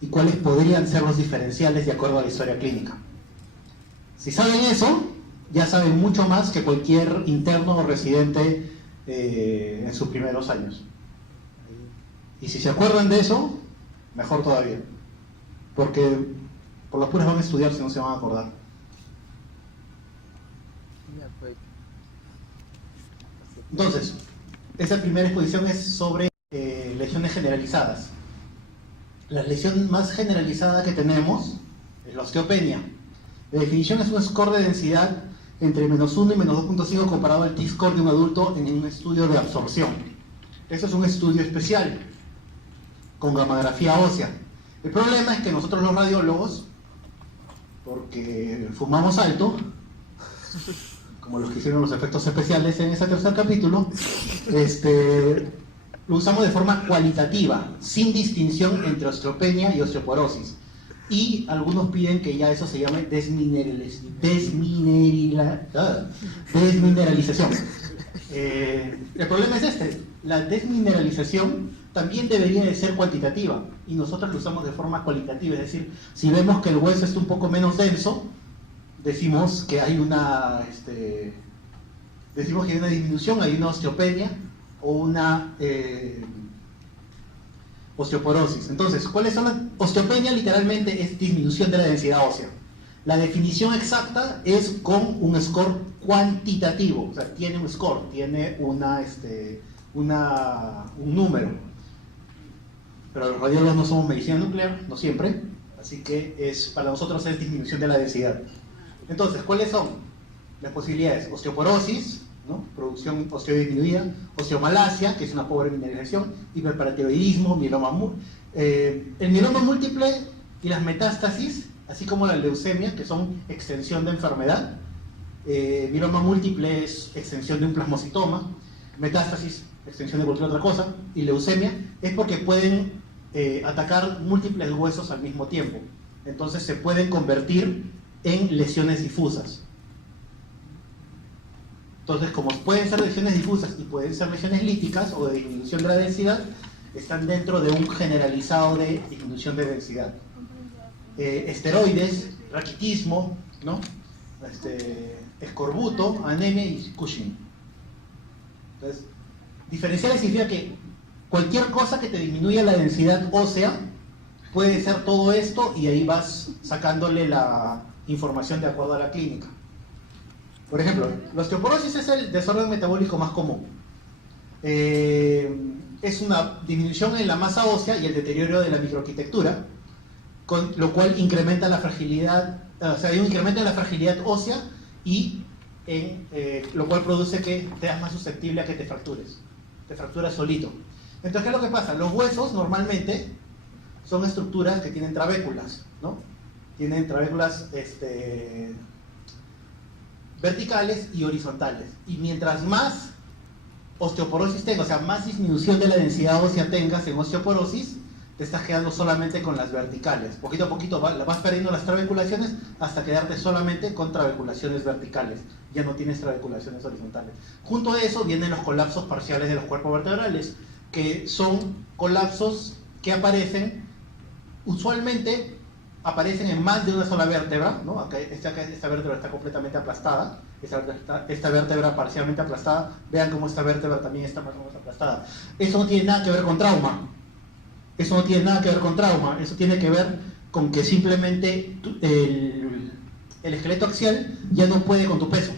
y cuáles podrían ser los diferenciales de acuerdo a la historia clínica. Si saben eso, ya saben mucho más que cualquier interno o residente en sus primeros años. Y si se acuerdan de eso, mejor todavía, porque por las puras van a estudiar si no se van a acordar. Entonces, esta primera exposición es sobre lesiones generalizadas. La lesión más generalizada que tenemos es la osteopenia. La definición es un score de densidad entre -1 y -2.5 comparado al T-score de un adulto en un estudio de absorción. Este es un estudio especial con gammagrafía ósea. El problema es que nosotros los radiólogos, porque fumamos alto, como los que hicieron los efectos especiales en ese tercer capítulo, lo usamos de forma cualitativa, sin distinción entre osteopenia y osteoporosis. Y algunos piden que ya eso se llame desmineralización. El problema es este: la desmineralización también debería de ser cuantitativa, y nosotros lo usamos de forma cualitativa. Es decir, si vemos que el hueso está un poco menos denso, decimos que hay una disminución, hay una osteopenia o una osteoporosis. Entonces, ¿cuáles son las? Osteopenia literalmente es disminución de la densidad ósea. La definición exacta es con un score cuantitativo, o sea, tiene un score, tiene un número. Pero los radiólogos no somos medicina nuclear, no siempre, así que para nosotros es disminución de la densidad. Entonces, ¿cuáles son las posibilidades? Osteoporosis, ¿no? Producción osteodisminuida, osteomalacia, que es una pobre mineralización, hiperparatiroidismo, el mieloma múltiple y las metástasis, así como la leucemia, que son extensión de enfermedad. Mieloma múltiple es extensión de un plasmocitoma, metástasis, extensión de cualquier otra cosa, y leucemia es porque pueden atacar múltiples huesos al mismo tiempo. Entonces se pueden convertir en lesiones difusas. Entonces, como pueden ser lesiones difusas y pueden ser lesiones líticas o de disminución de la densidad, están dentro de un generalizado de disminución de densidad. Esteroides, raquitismo, ¿no? Escorbuto, anemia y Cushing. Entonces, diferenciales significa que cualquier cosa que te disminuya la densidad ósea puede ser todo esto, y ahí vas sacándole la información de acuerdo a la clínica. Por ejemplo, la osteoporosis es el desorden metabólico más común. Es una disminución en la masa ósea y el deterioro de la microarquitectura, con lo cual incrementa la fragilidad, o sea, hay un incremento en la fragilidad ósea, y lo cual produce que seas más susceptible a que te fracturas solito. Entonces, ¿qué es lo que pasa? Los huesos normalmente son estructuras que tienen trabéculas, ¿no? Tienen trabéculas verticales y horizontales, y mientras más osteoporosis tengas, o sea, más disminución de la densidad ósea tengas en osteoporosis, te estás quedando solamente con las verticales. Poquito a poquito vas perdiendo las trabeculaciones hasta quedarte solamente con trabeculaciones verticales. Ya no tienes trabeculaciones horizontales. Junto a eso vienen los colapsos parciales de los cuerpos vertebrales, que son colapsos que usualmente aparecen en más de una sola vértebra, ¿no? Esta vértebra está completamente aplastada, esta vértebra parcialmente aplastada. Vean cómo esta vértebra también está más o menos aplastada. Eso no tiene nada que ver con trauma. Eso tiene que ver con que simplemente el esqueleto axial ya no puede con tu peso.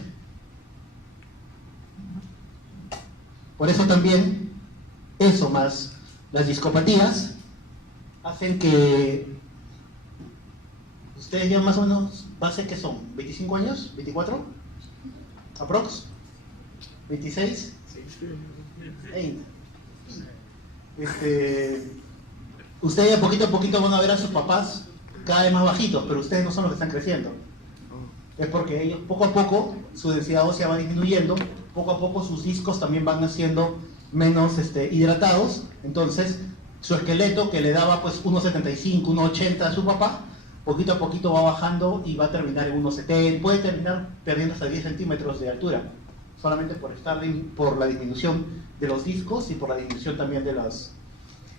Por eso también, eso más las discopatías hacen que ustedes ya más o menos, base que son, 25 años, 24, aprox, 26, 20. Ustedes poquito a poquito van a ver a sus papás cada vez más bajitos, pero ustedes no son los que están creciendo. Es porque ellos, poco a poco, su densidad ósea va disminuyendo, poco a poco sus discos también van siendo menos hidratados. Entonces, su esqueleto, que le daba pues 1,75, 1,80 a su papá, poquito a poquito va bajando y va a terminar en 1,70, puede terminar perdiendo hasta 10 centímetros de altura, solamente por la disminución de los discos y por la disminución también de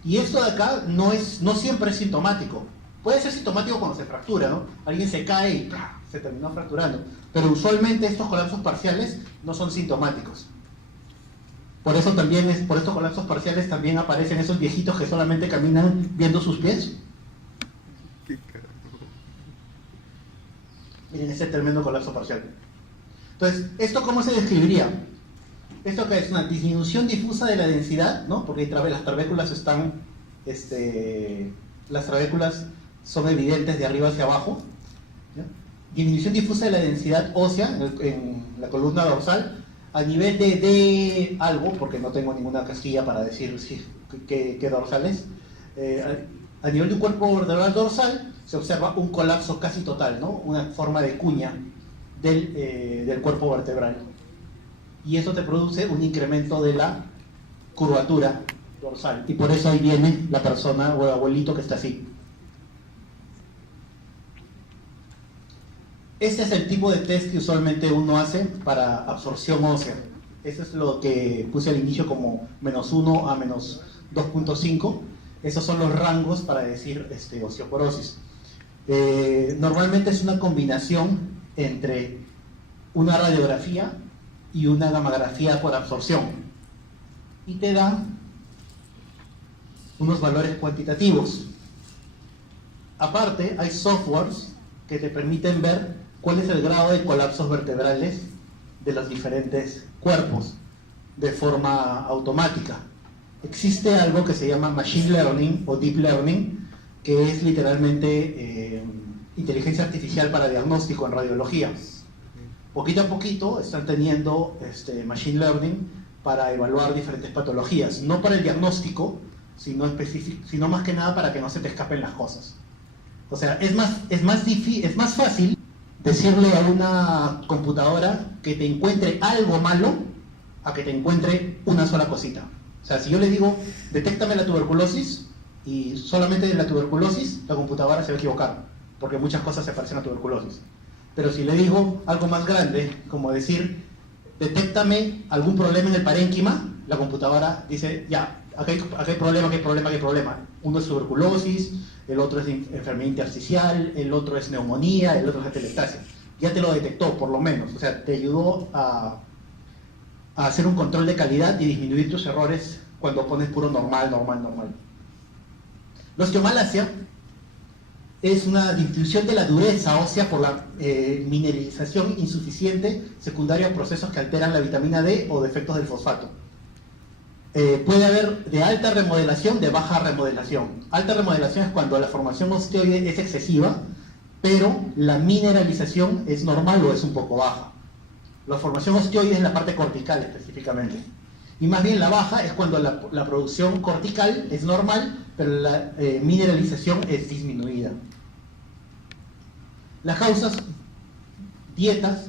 Y esto de acá no siempre es sintomático. Puede ser sintomático cuando se fractura, ¿no? Alguien se cae y ¡plá!, se terminó fracturando. Pero usualmente estos colapsos parciales no son sintomáticos. Por eso también por estos colapsos parciales también aparecen esos viejitos que solamente caminan viendo sus pies. Miren ese tremendo colapso parcial. Entonces, ¿esto cómo se describiría? Esto que es una disminución difusa de la densidad, ¿no? Porque las trabéculas las trabéculas son evidentes de arriba hacia abajo, ¿ya? Disminución difusa de la densidad ósea en la columna dorsal a nivel de algo, porque no tengo ninguna casquilla para decir qué dorsal es. A nivel de un cuerpo vertebral dorsal se observa un colapso casi total, ¿no? Una forma de cuña del cuerpo vertebral. Y eso te produce un incremento de la curvatura dorsal. Y por eso ahí viene la persona o el abuelito que está así. Este es el tipo de test que usualmente uno hace para absorción ósea. Eso es lo que puse al inicio como -1 a -2.5. Esos son los rangos para decir osteoporosis. Normalmente es una combinación entre una radiografía y una gammagrafía por absorción. Y te dan unos valores cuantitativos. Aparte, hay softwares que te permiten ver cuál es el grado de colapsos vertebrales de los diferentes cuerpos de forma automática. Existe algo que se llama Machine Learning o Deep Learning, que es literalmente inteligencia artificial para diagnóstico en radiología. Poquito a poquito están teniendo Machine Learning para evaluar diferentes patologías, no para el diagnóstico, sino más que nada para que no se te escapen las cosas. O sea, es más fácil decirle a una computadora que te encuentre algo malo a que te encuentre una sola cosita. O sea, si yo le digo, detéctame la tuberculosis, y solamente de la tuberculosis, la computadora se va a equivocar, porque muchas cosas se parecen a tuberculosis. Pero si le digo algo más grande, como decir, detéctame algún problema en el parénquima, la computadora dice, ya, acá hay problema. Uno es tuberculosis, el otro es enfermedad intersticial, el otro es neumonía, el otro es atelectasia. Ya te lo detectó, por lo menos. O sea, te ayudó a hacer un control de calidad y disminuir tus errores cuando pones puro normal. La osteomalacia es una disminución de la dureza ósea por la mineralización insuficiente secundaria a procesos que alteran la vitamina D o defectos del fosfato. Puede haber de alta remodelación, de baja remodelación. Alta remodelación es cuando la formación osteoide es excesiva, pero la mineralización es normal o es un poco baja. La formación osteoide es la parte cortical específicamente. Y más bien la baja es cuando la producción cortical es normal, pero la mineralización es disminuida. Las causas, dietas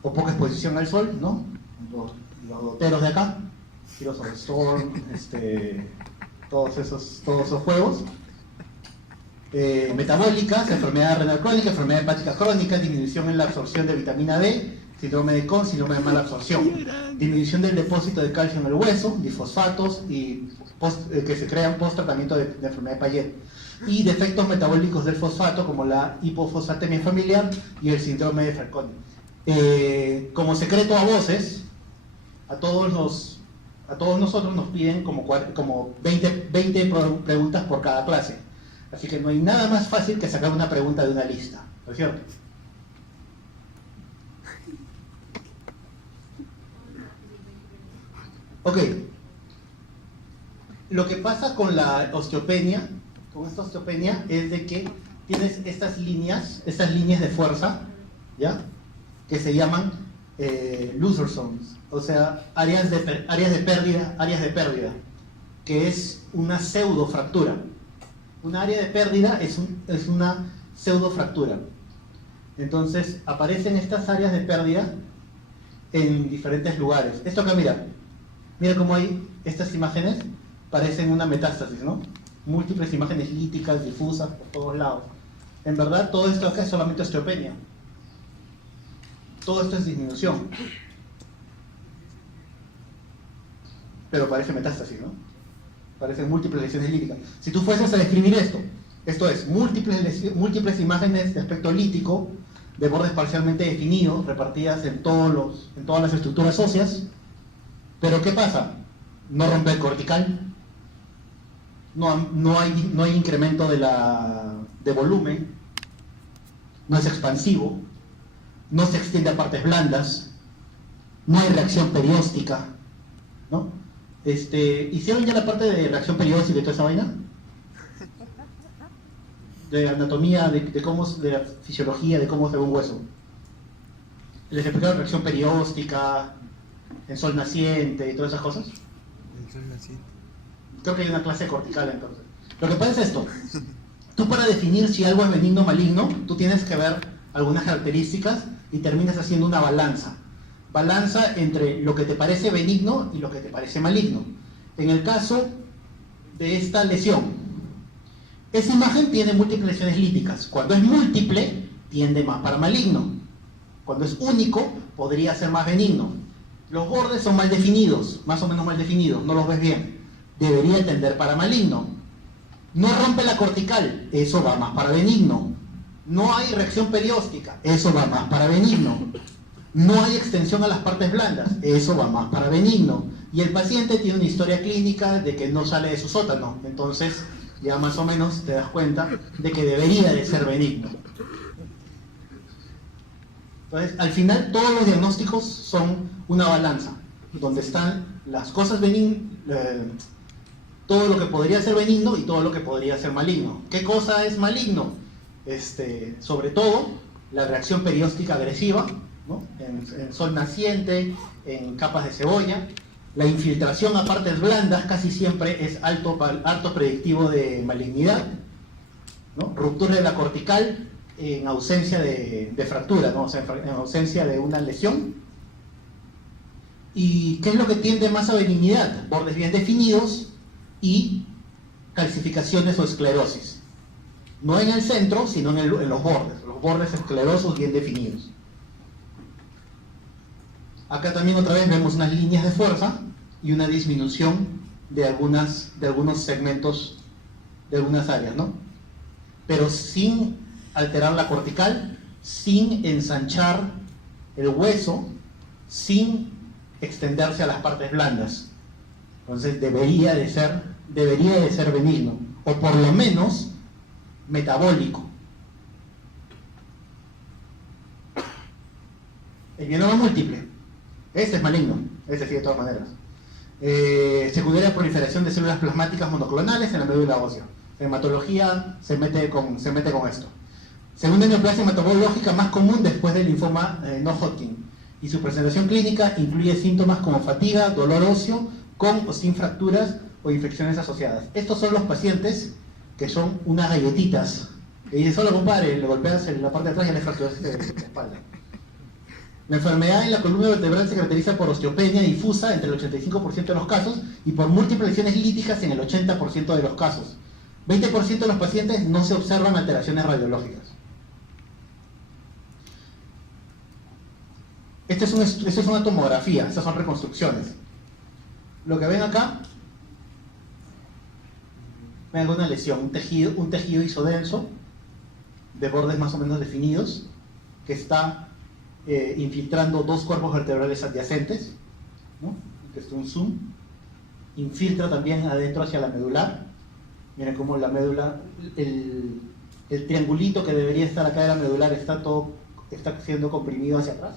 o poca exposición al sol, ¿no? Los doteros de acá, Heroes of the Storm, todos esos juegos. Metabólicas, enfermedad renal crónica, enfermedad hepática crónica, disminución en la absorción de vitamina D, síndrome de Crohn, síndrome de mala absorción, disminución del depósito de calcio en el hueso, difosfatos y que se crean post tratamiento de enfermedad de Payet, y defectos metabólicos del fosfato como la hipofosfatemia familiar y el síndrome de Fanconi. Como secreto a voces, a todos nosotros nos piden como 20 preguntas por cada clase, así que no hay nada más fácil que sacar una pregunta de una lista, ¿no es cierto? Ok, lo que pasa con la osteopenia, con esta osteopenia, es de que tienes estas líneas de fuerza, ¿ya? Que se llaman loser zones, o sea, áreas de pérdida, que es una pseudofractura. Una área de pérdida es una pseudofractura. Entonces, aparecen estas áreas de pérdida en diferentes lugares. Esto acá, mira cómo hay estas imágenes, parecen una metástasis, ¿no? Múltiples imágenes líticas, difusas por todos lados. En verdad, todo esto acá es solamente osteopenia. Todo esto es disminución. Pero parece metástasis, ¿no? Parecen múltiples lesiones líticas. Si tú fueses a describir esto es múltiples imágenes de aspecto lítico, de bordes parcialmente definidos, repartidas en todas las estructuras óseas. Pero ¿qué pasa? No rompe el cortical, no hay incremento de volumen, no es expansivo, no se extiende a partes blandas, no hay reacción perióstica, ¿no? ¿Hicieron ya la parte de reacción perióstica y toda esa vaina? De anatomía, de la fisiología, de cómo se ve un hueso. Les explicaron reacción perióstica, en sol naciente y todas esas cosas. En sol naciente. Creo que hay una clase cortical entonces. Lo que pasa es esto. Tú para definir si algo es benigno o maligno, tú tienes que ver algunas características y terminas haciendo una balanza. Balanza entre lo que te parece benigno y lo que te parece maligno. En el caso de esta lesión, esa imagen tiene múltiples lesiones líticas. Cuando es múltiple, tiende más para maligno. Cuando es único, podría ser más benigno. Los bordes son mal definidos, más o menos mal definidos, no los ves bien. Debería tender para maligno. No rompe la cortical, eso va más para benigno. No hay reacción perióstica, eso va más para benigno. No hay extensión a las partes blandas, eso va más para benigno. Y el paciente tiene una historia clínica de que no sale de su sótano, entonces ya más o menos te das cuenta de que debería de ser benigno. Entonces, al final todos los diagnósticos son una balanza, donde están las cosas benignas, todo lo que podría ser benigno y todo lo que podría ser maligno. ¿Qué cosa es maligno? Sobre todo la reacción perióstica agresiva, ¿no? en sol naciente, en capas de cebolla. La infiltración a partes blandas casi siempre es alto predictivo de malignidad, ¿no? Ruptura de la cortical en ausencia de fractura, ¿no? O sea, en ausencia de una lesión. ¿Y qué es lo que tiende más a benignidad? Bordes bien definidos y calcificaciones o esclerosis. No en el centro, sino en los bordes esclerosos bien definidos. Acá también otra vez vemos unas líneas de fuerza y una disminución de algunos segmentos de algunas áreas, ¿no? Pero sin alterar la cortical, sin ensanchar el hueso, sin extenderse a las partes blandas. Entonces debería de ser benigno, o por lo menos metabólico. El mieloma múltiple, este es maligno, este sí de todas maneras. Secundaria proliferación de células plasmáticas monoclonales en la médula ósea. En hematología se mete con esto. Segunda neoplasia hematológica más común después del linfoma no Hodgkin, y su presentación clínica incluye síntomas como fatiga, dolor óseo, con o sin fracturas o infecciones asociadas. Estos son los pacientes que son unas galletitas. Y dice, solo compadre, le golpeas en la parte de atrás y le fracturas la espalda. La enfermedad en la columna vertebral se caracteriza por osteopenia difusa entre el 85% de los casos y por múltiples lesiones líticas en el 80% de los casos. 20% de los pacientes no se observan alteraciones radiológicas. Esta es una tomografía, estas son reconstrucciones. Lo que ven acá, ven una lesión, un tejido isodenso de bordes más o menos definidos que está infiltrando dos cuerpos vertebrales adyacentes, ¿no? Este es un zoom. Infiltra también adentro hacia la medular. Miren cómo la médula, el triangulito que debería estar acá de la medular está siendo comprimido hacia atrás.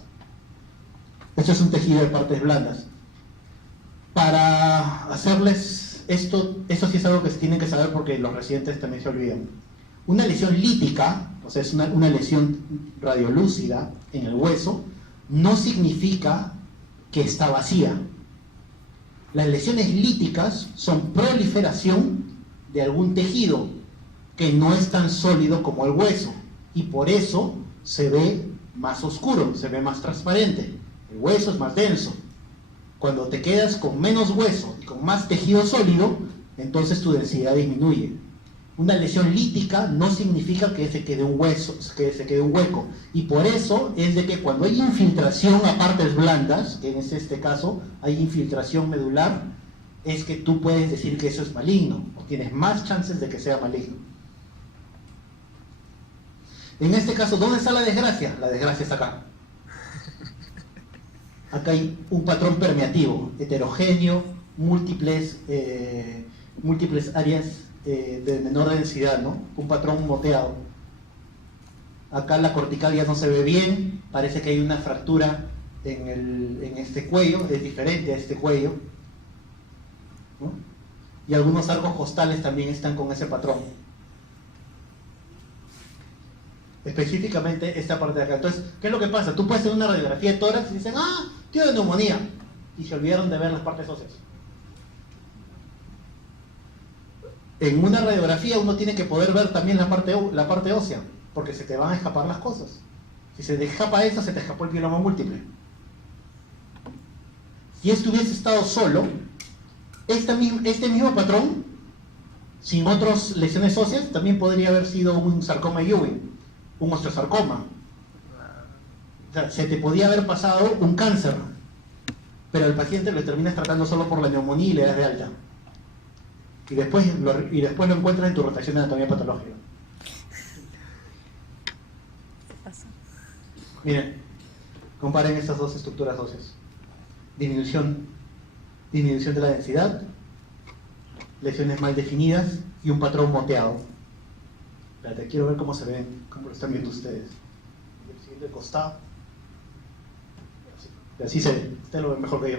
Esto es un tejido de partes blandas. Para hacerles esto sí es algo que se tienen que saber porque los residentes también se olvidan. Una lesión lítica, o sea, es una lesión radiolúcida en el hueso, no significa que está vacía. Las lesiones líticas son proliferación de algún tejido que no es tan sólido como el hueso y por eso se ve más oscuro, se ve más transparente. El hueso es más denso. Cuando te quedas con menos hueso y con más tejido sólido, entonces tu densidad disminuye. Una lesión lítica no significa que se quede un hueco. Y por eso es de que cuando hay infiltración a partes blandas, que en este caso hay infiltración medular, es que tú puedes decir que eso es maligno, o tienes más chances de que sea maligno. En este caso, ¿dónde está la desgracia? La desgracia está acá. Acá hay un patrón permeativo, heterogéneo, múltiples áreas de menor densidad, ¿no? Un patrón moteado. Acá la cortical ya no se ve bien, parece que hay una fractura en este cuello, es diferente a este cuello, ¿no? Y algunos arcos costales también están con ese patrón. Específicamente esta parte de acá. Entonces, ¿qué es lo que pasa? Tú puedes hacer una radiografía de tórax y dicen, tiene neumonía, y se olvidaron de ver las partes óseas. En una radiografía uno tiene que poder ver también la parte ósea, porque se te van a escapar las cosas. Si se te escapa esa, se te escapó el mieloma múltiple. Si esto hubiese estado solo, este mismo patrón, sin otras lesiones óseas, también podría haber sido un sarcoma Ewing, un osteosarcoma. O sea, se te podía haber pasado un cáncer, pero al paciente lo terminas tratando solo por la neumonía y le das de alta. Y después lo encuentras en tu rotación de anatomía patológica. Miren, comparen estas dos estructuras óseas. Disminución de la densidad, lesiones mal definidas y un patrón moteado. Espérate, quiero ver cómo se ven, cómo lo están viendo ustedes. El siguiente costado. Así se ve, ustedes lo ven mejor que yo.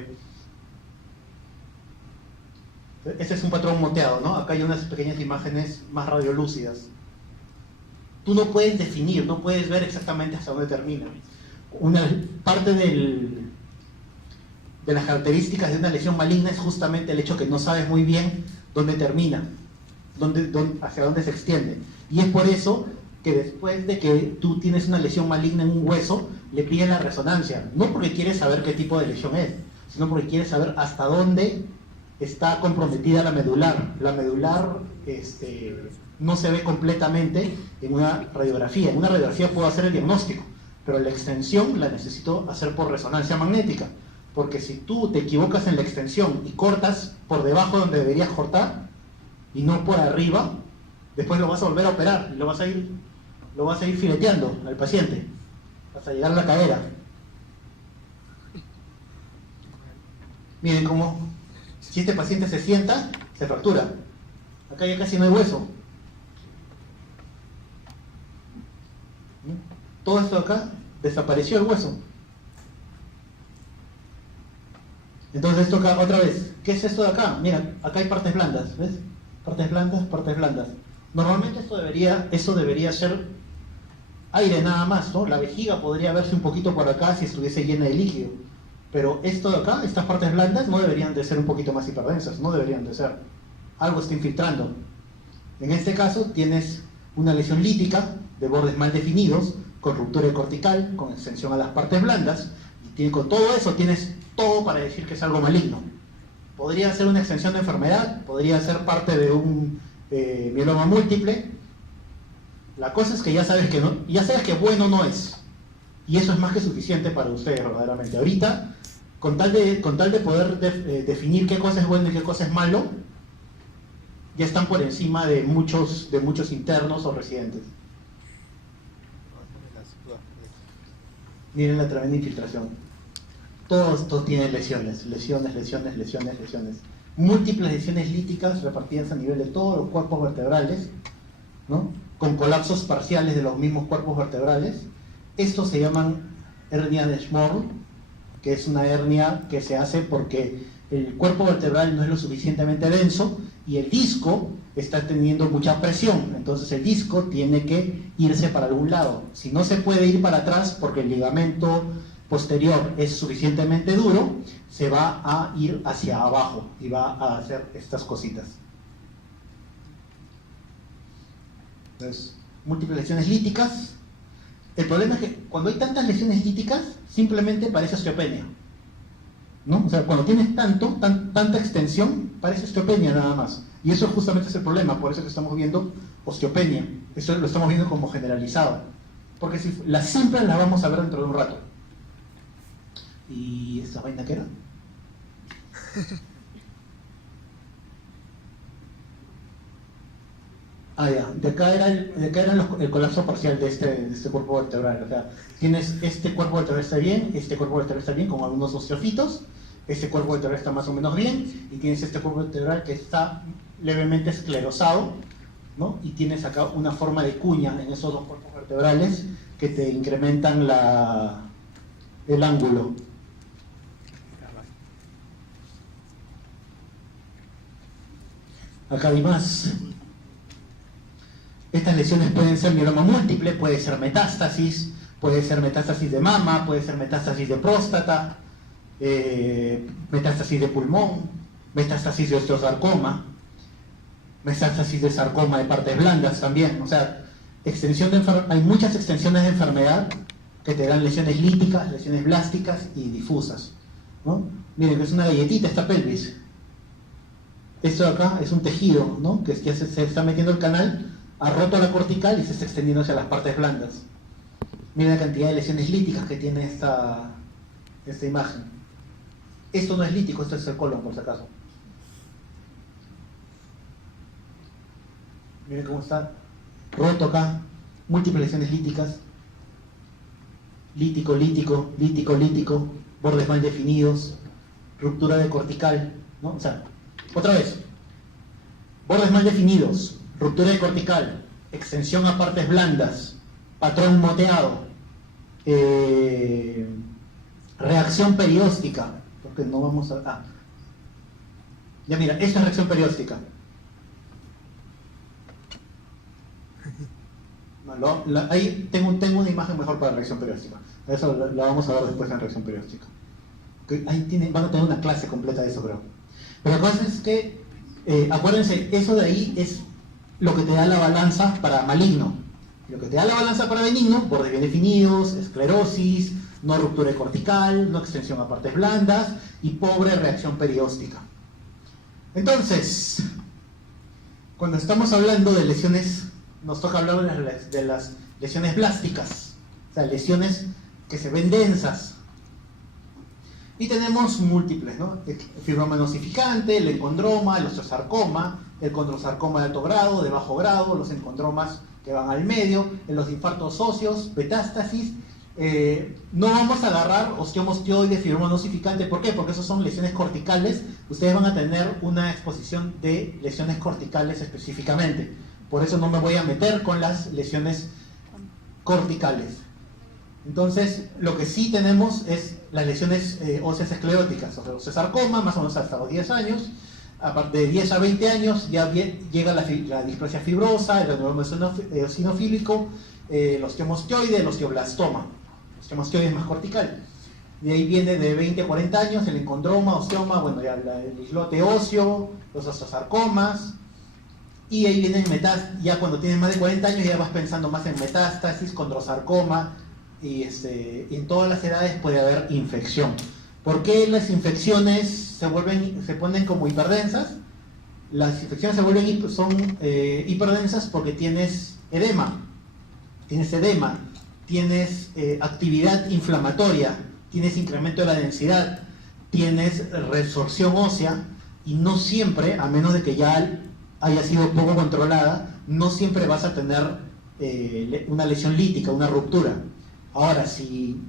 Este es un patrón moteado, ¿no? Acá hay unas pequeñas imágenes más radiolúcidas. Tú no puedes definir, no puedes ver exactamente hasta dónde termina. Una parte de las características de una lesión maligna es justamente el hecho que no sabes muy bien dónde termina, hacia dónde se extiende. Y es por eso que después de que tú tienes una lesión maligna en un hueso, le piden la resonancia. No porque quieres saber qué tipo de lesión es, sino porque quieres saber hasta dónde está comprometida la medular. La medular no se ve completamente en una radiografía. En una radiografía puedo hacer el diagnóstico, pero la extensión la necesito hacer por resonancia magnética. Porque si tú te equivocas en la extensión y cortas por debajo donde deberías cortar y no por arriba, después lo vas a volver a operar y lo vas a ir fileteando al paciente hasta llegar a la cadera. Miren cómo, si este paciente se sienta, se fractura. Acá ya casi no hay hueso. Todo esto de acá, desapareció el hueso. Entonces esto acá, otra vez, ¿qué es esto de acá? Mira, acá hay partes blandas, ¿ves? Partes blandas, partes blandas. Normalmente eso debería ser aire nada más, ¿no? La vejiga podría verse un poquito por acá si estuviese llena de líquido. Pero esto de acá, estas partes blandas, no deberían de ser un poquito más hiperdensas, no deberían de ser. Algo está infiltrando. En este caso tienes una lesión lítica de bordes mal definidos, con ruptura cortical, con extensión a las partes blandas, y con todo eso tienes todo para decir que es algo maligno. Podría ser una extensión de enfermedad, podría ser parte de un mieloma múltiple. La cosa es que ya sabes que bueno no es. Y eso es más que suficiente para ustedes verdaderamente. Ahorita, con tal de poder definir qué cosa es bueno y qué cosa es malo, ya están por encima de muchos internos o residentes. Miren la tremenda infiltración. Todo esto tiene lesiones. Múltiples lesiones líticas repartidas a nivel de todos los cuerpos vertebrales, ¿no? Con colapsos parciales de los mismos cuerpos vertebrales. Estos se llaman hernia de Schmorl, que es una hernia que se hace porque el cuerpo vertebral no es lo suficientemente denso y el disco está teniendo mucha presión, entonces el disco tiene que irse para algún lado. Si no se puede ir para atrás porque el ligamento posterior es suficientemente duro, se va a ir hacia abajo y va a hacer estas cositas. Entonces, múltiples lesiones líticas. El problema es que cuando hay tantas lesiones líticas, simplemente parece osteopenia, ¿no? O sea, cuando tienes tanta extensión, parece osteopenia nada más. Y eso justamente es el problema, por eso que estamos viendo osteopenia. Eso lo estamos viendo como generalizado. Porque si las simples las vamos a ver dentro de un rato. ¿Y esa vaina qué era? Ah, ya. De acá era el colapso parcial de este cuerpo vertebral. O sea, tienes este cuerpo vertebral está bien, este cuerpo vertebral está bien con algunos osteofitos, este cuerpo vertebral está más o menos bien, y tienes este cuerpo vertebral que está levemente esclerosado, ¿no? Y tienes acá una forma de cuña en esos dos cuerpos vertebrales que te incrementan el ángulo. Acá hay más. Estas lesiones pueden ser mieloma múltiple, puede ser metástasis de mama, puede ser metástasis de próstata, metástasis de pulmón, metástasis de osteosarcoma, metástasis de sarcoma de partes blandas también. O sea, hay muchas extensiones de enfermedad que te dan lesiones líticas, lesiones blásticas y difusas, ¿no? Miren, es una galletita esta pelvis. Esto de acá es un tejido, ¿no? Que ya se está metiendo el canal, ha roto la cortical y se está extendiendo hacia las partes blandas. Miren la cantidad de lesiones líticas que tiene esta imagen. Esto no es lítico, esto es el colon, por si acaso. Miren cómo está roto acá, múltiples lesiones líticas. Lítico, lítico, lítico, lítico, bordes mal definidos, ruptura de cortical, ¿no? O sea, otra vez, bordes mal definidos, ruptura de cortical, extensión a partes blandas, patrón moteado, reacción perióstica, porque no vamos a... ya mira, esta es reacción perióstica. Ahí tengo una imagen mejor para la reacción perióstica. Eso la vamos a ver después en reacción perióstica. Ahí van a tener una clase completa de eso, creo. Pero la cosa es que, acuérdense, eso de ahí es lo que te da la balanza para maligno. Lo que te da la balanza para benigno, bordes bien definidos, esclerosis, no ruptura cortical, no extensión a partes blandas y pobre reacción perióstica. Entonces, cuando estamos hablando de lesiones, nos toca hablar de las lesiones blásticas, o sea, lesiones que se ven densas. Y tenemos múltiples, ¿no? El fibroma nosificante, el encondroma, el osteosarcoma, el condrosarcoma de alto grado, de bajo grado, los encondromas que van al medio, en los infartos óseos, metástasis. No vamos a agarrar osteomostioide, fibroma nosificante. ¿Por qué? Porque esos son lesiones corticales. Ustedes van a tener una exposición de lesiones corticales específicamente. Por eso no me voy a meter con las lesiones corticales. Entonces, lo que sí tenemos es las lesiones óseas escleróticas, o sea, osteosarcoma, más o menos hasta los 10 años. A partir de 10 a 20 años ya llega la displasia fibrosa, el adenoma eosinofílico, el osteomostioide, el osteoblastoma. El osteomostioide es más cortical. De ahí viene de 20 a 40 años el encondroma, osteoma, bueno, ya el islote óseo, los osteosarcomas. Y ahí viene el metástasis, ya cuando tienes más de 40 años ya vas pensando más en metástasis, condrosarcoma, y en todas las edades puede haber infección. ¿Por qué las infecciones se ponen como hiperdensas? Las infecciones son hiperdensas porque tienes edema, tienes actividad inflamatoria, tienes incremento de la densidad, tienes resorción ósea, y no siempre, a menos de que ya haya sido poco controlada, no siempre vas a tener una lesión lítica, una ruptura. Ahora, si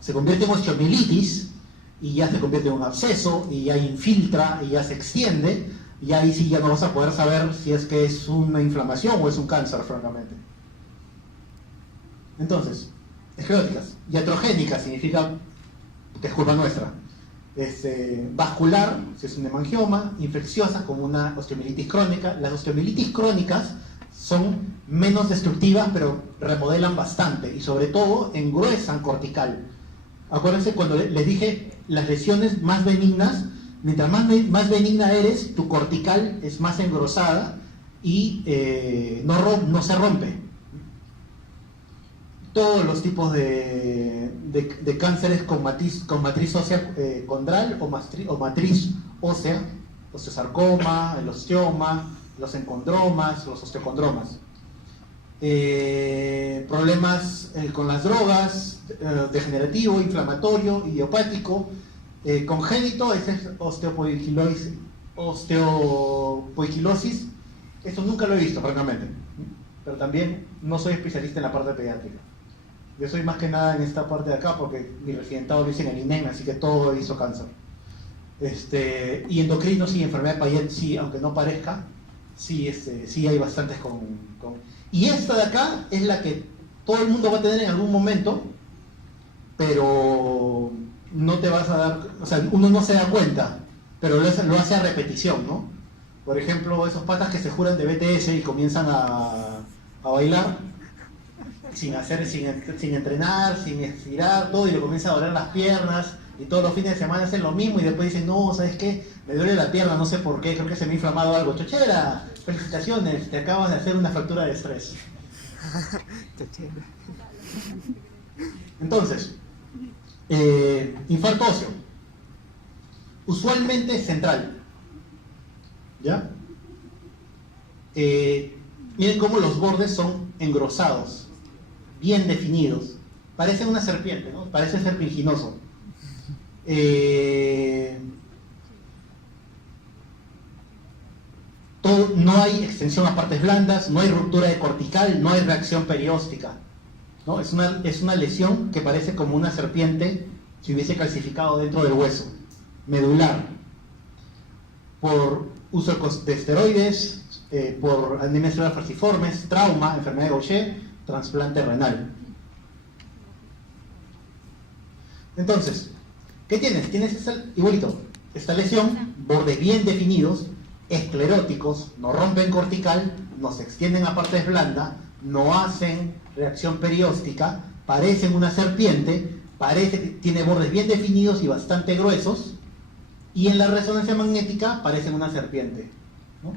se convierte en osteomielitis y ya se convierte en un absceso y ya infiltra y ya se extiende, y ahí sí ya no vas a poder saber si es que es una inflamación o es un cáncer, francamente. Entonces, escleróticas. Iatrogénicas significa que es culpa nuestra. Vascular, si es un hemangioma, infecciosas como una osteomielitis crónica. Las osteomielitis crónicas son menos destructivas, pero remodelan bastante y sobre todo engruesan cortical. Acuérdense cuando les dije las lesiones más benignas, mientras más benigna eres, tu cortical es más engrosada y no se rompe. Todos los tipos de cánceres con matriz ósea condral o matriz ósea, osteosarcoma, el osteoma, los encondromas, los osteocondromas. Problemas con las drogas, degenerativo, inflamatorio, idiopático, congénito, ese es osteopoiquilosis. Esto nunca lo he visto, francamente. pero también no soy especialista en la parte pediátrica. Yo soy más que nada en esta parte de acá porque mi residentado lo hice en el INEM, así que todo hizo cáncer. Y endocrino sí, enfermedad de Payet sí, aunque no parezca, sí, sí hay bastantes Y esta de acá es la que todo el mundo va a tener en algún momento, pero no te vas a dar, o sea, uno no se da cuenta, pero lo hace a repetición, ¿no? Por ejemplo, esos patas que se juran de BTS y comienzan a bailar sin entrenar, sin estirar, todo, y le comienza a doler las piernas, y todos los fines de semana hacen lo mismo, y después dicen, no, ¿sabes qué? Me duele la pierna, no sé por qué, creo que se me ha inflamado algo. Chochera, felicitaciones, te acabas de hacer una fractura de estrés. Entonces, infarto óseo. Usualmente central. ¿Ya? Miren cómo los bordes son engrosados, bien definidos. Parece una serpiente, ¿no? Parece serpinginoso. No hay extensión a partes blandas, no hay ruptura de cortical, no hay reacción perióstica, ¿no? Es una lesión que parece como una serpiente si hubiese calcificado dentro del hueso. Medular, por uso de esteroides, por anemia cerebral falciformes, trauma, enfermedad de Gaucher, trasplante renal. Entonces, ¿qué tienes? Tienes igualito, esta lesión, bordes bien definidos, escleróticos, no rompen cortical, no se extienden a partes blandas, no hacen reacción perióstica, parecen una serpiente, parece que tiene bordes bien definidos y bastante gruesos, y en la resonancia magnética parecen una serpiente, ¿no?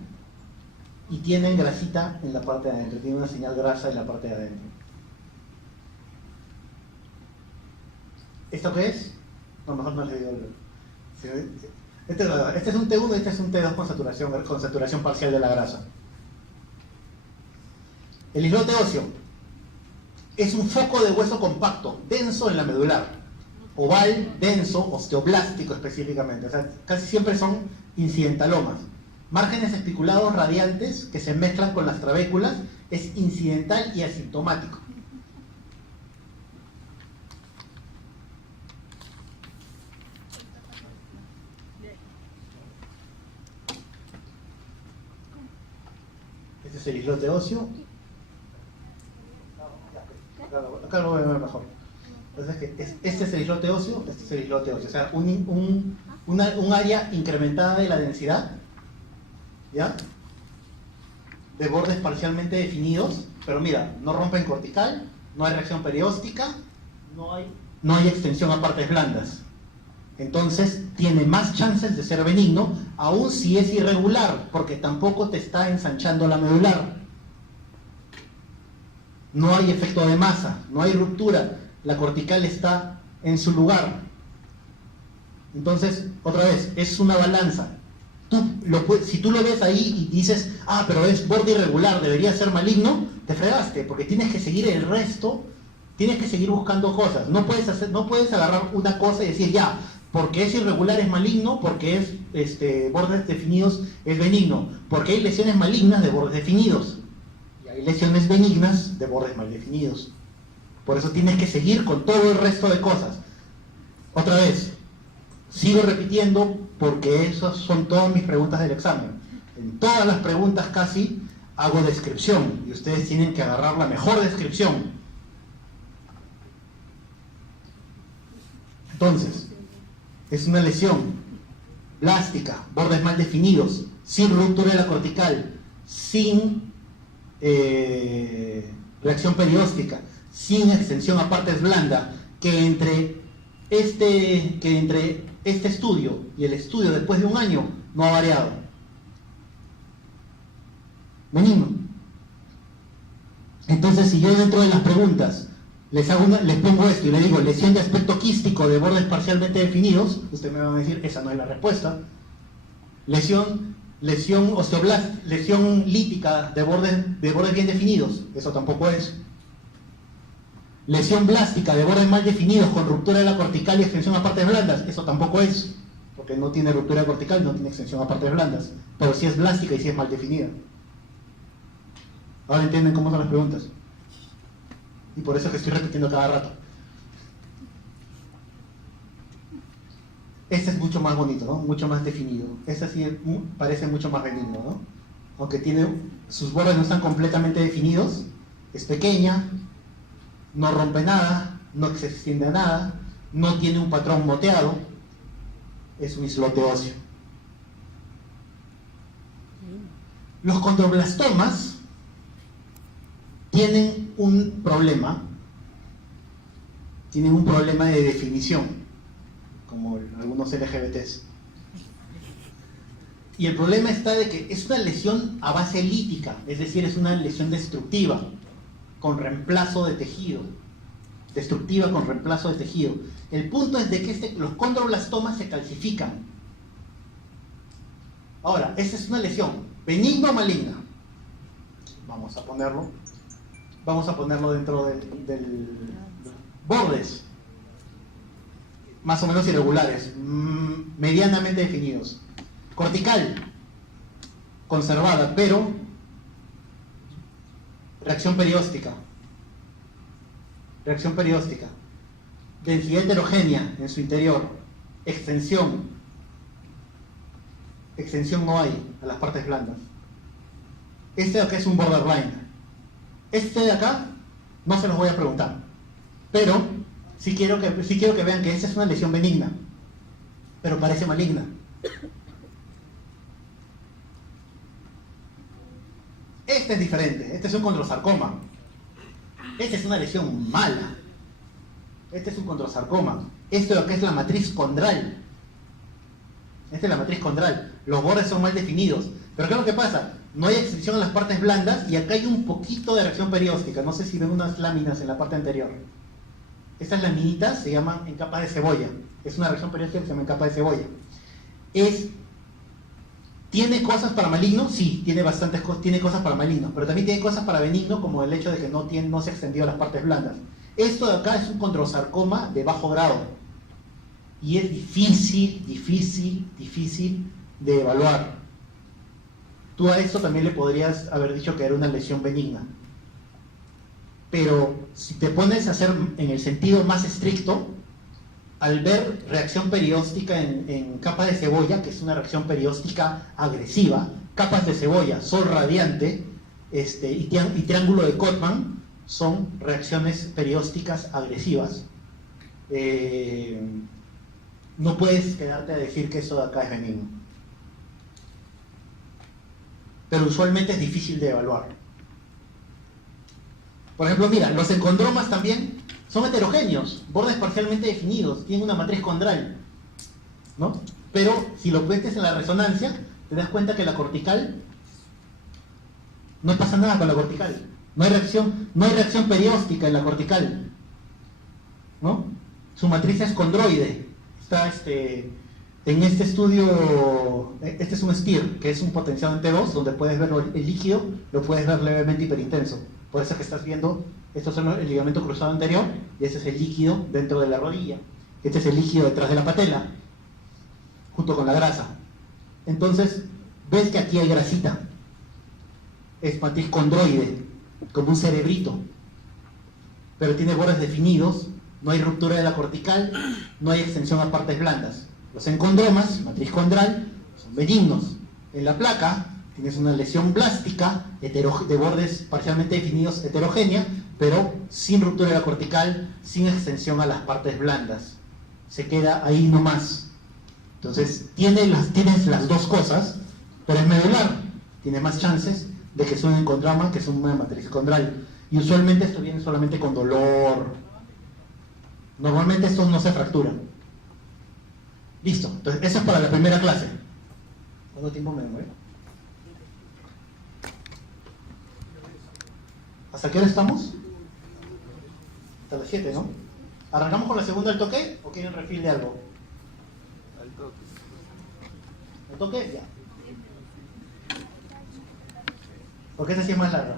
Y tienen grasita en la parte de adentro, tienen una señal grasa en la parte de adentro. ¿Esto qué es? No, mejor no les digo. Este es un T1 y este es un T2 con saturación parcial de la grasa. El islote óseo es un foco de hueso compacto, denso en la medular, oval, denso, osteoblástico específicamente. O sea, casi siempre son incidentalomas. Márgenes espiculados radiantes que se mezclan con las trabéculas, es incidental y asintomático. Este es el islote óseo. Acá lo voy a ver mejor. Entonces, este es el islote óseo, este es el islote óseo. O sea, un área incrementada de la densidad, ¿ya? De bordes parcialmente definidos, pero mira, no rompen cortical, no hay reacción perióstica, no hay extensión a partes blandas. Entonces tiene más chances de ser benigno, aun si es irregular, porque tampoco te está ensanchando la medular. No hay efecto de masa, no hay ruptura, la cortical está en su lugar. Entonces, otra vez, es una balanza. Si tú lo ves ahí y dices, ah, pero es borde irregular, debería ser maligno, te fregaste, porque tienes que seguir el resto, tienes que seguir buscando cosas. No puedes agarrar una cosa y decir, ya, porque es irregular es maligno, porque es bordes definidos es benigno, porque hay lesiones malignas de bordes definidos y hay lesiones benignas de bordes mal definidos. Por eso tienes que seguir con todo el resto de cosas. Otra vez, sigo repitiendo porque esas son todas mis preguntas del examen. En todas las preguntas casi hago descripción y ustedes tienen que agarrar la mejor descripción. Entonces, es una lesión plástica, bordes mal definidos, sin ruptura de la cortical, sin reacción perióstica, sin extensión a partes blandas, que entre este estudio y el estudio después de un año no ha variado. Benigno. Entonces, si yo dentro de las preguntas les pongo esto y le digo lesión de aspecto quístico de bordes parcialmente definidos, ustedes me van a decir, esa no es la respuesta. Lesión osteoblástica, lesión lítica de bordes bien definidos, eso tampoco es. Lesión blástica de bordes mal definidos con ruptura de la cortical y extensión a partes blandas, eso tampoco es, porque no tiene ruptura cortical, no tiene extensión a partes blandas, pero sí es blástica y sí es mal definida. Ahora entienden cómo son las preguntas. Y por eso es que estoy repitiendo cada rato. Este es mucho más bonito, ¿no? Mucho más definido. Este sí parece mucho más benigno, ¿no? Aunque sus bordes no están completamente definidos, es pequeña, no rompe nada, no se extiende a nada, no tiene un patrón moteado, es un islote óseo. Los condroblastomas tienen un problema de definición, como algunos LGBTs. Y el problema está de que es una lesión a base lítica, es decir, es una lesión destructiva, con reemplazo de tejido. Destructiva con reemplazo de tejido. El punto es de que los condroblastomas se calcifican. Ahora, esta es una lesión, benigna o maligna. Vamos a ponerlo dentro del bordes más o menos irregulares, medianamente definidos. Cortical, conservada, pero reacción perióstica. Densidad heterogénea en su interior. Extensión no hay a las partes blandas. Este de acá es un borderline. Este de acá no se los voy a preguntar, pero sí quiero que vean que esta es una lesión benigna, pero parece maligna. Este es diferente, este es un condrosarcoma. Esta es una lesión mala. Este es un condrosarcoma. Esto de acá es la matriz condral. Esta es la matriz condral. Los bordes son mal definidos. Pero ¿qué es lo que pasa? No hay extensión en las partes blandas y acá hay un poquito de reacción perióstica. No sé si ven unas láminas en la parte anterior. Estas laminitas se llaman en capa de cebolla. Es una reacción perióstica que se llama en capa de cebolla. ¿Tiene cosas para malignos? Sí, tiene bastantes cosas, tiene cosas para malignos, pero también tiene cosas para benignos, como el hecho de que no se ha extendido a las partes blandas. Esto de acá es un condrosarcoma de bajo grado y es difícil de evaluar. Tú a esto también le podrías haber dicho que era una lesión benigna, pero si te pones a hacer en el sentido más estricto, al ver reacción perióstica en capa de cebolla, que es una reacción perióstica agresiva, capas de cebolla, sol radiante y triángulo de Cotman son reacciones periósticas agresivas. No puedes quedarte a decir que eso de acá es benigno. Pero usualmente es difícil de evaluar. Por ejemplo, mira, los encondromas también son heterogéneos, bordes parcialmente definidos, tienen una matriz condral, ¿no? Pero si lo metes en la resonancia, te das cuenta que la cortical, no pasa nada con la cortical. No hay reacción perióstica en la cortical, ¿no? Su matriz es condroide. Está en este estudio, este es un SPIR, que es un potenciado en T2, donde puedes ver el líquido, lo puedes ver levemente hiperintenso. Por eso que estás viendo, estos son el ligamento cruzado anterior, y ese es el líquido dentro de la rodilla. Este es el líquido detrás de la patela, junto con la grasa. Entonces, ves que aquí hay grasita. Es matriz condroide, como un cerebrito. Pero tiene bordes definidos, no hay ruptura de la cortical, no hay extensión a partes blandas. Los encondromas, matriz condral, son benignos. En la placa tienes una lesión blástica de bordes parcialmente definidos, heterogénea, pero sin ruptura de la cortical, sin extensión a las partes blandas. Se queda ahí nomás. Entonces, tienes las dos cosas, pero es medular. Tiene más chances de que sea un encondroma que sea una matriz condral. Y usualmente esto viene solamente con dolor. Normalmente estos no se fracturan. Listo. Entonces, eso es para la primera clase. ¿Cuánto tiempo me demoré? ¿Hasta qué hora estamos? Hasta las 7, ¿no? ¿Arrancamos con la segunda al toque o quieren refil de algo? Al toque. ¿Al toque? Ya. Porque esa sí es más larga.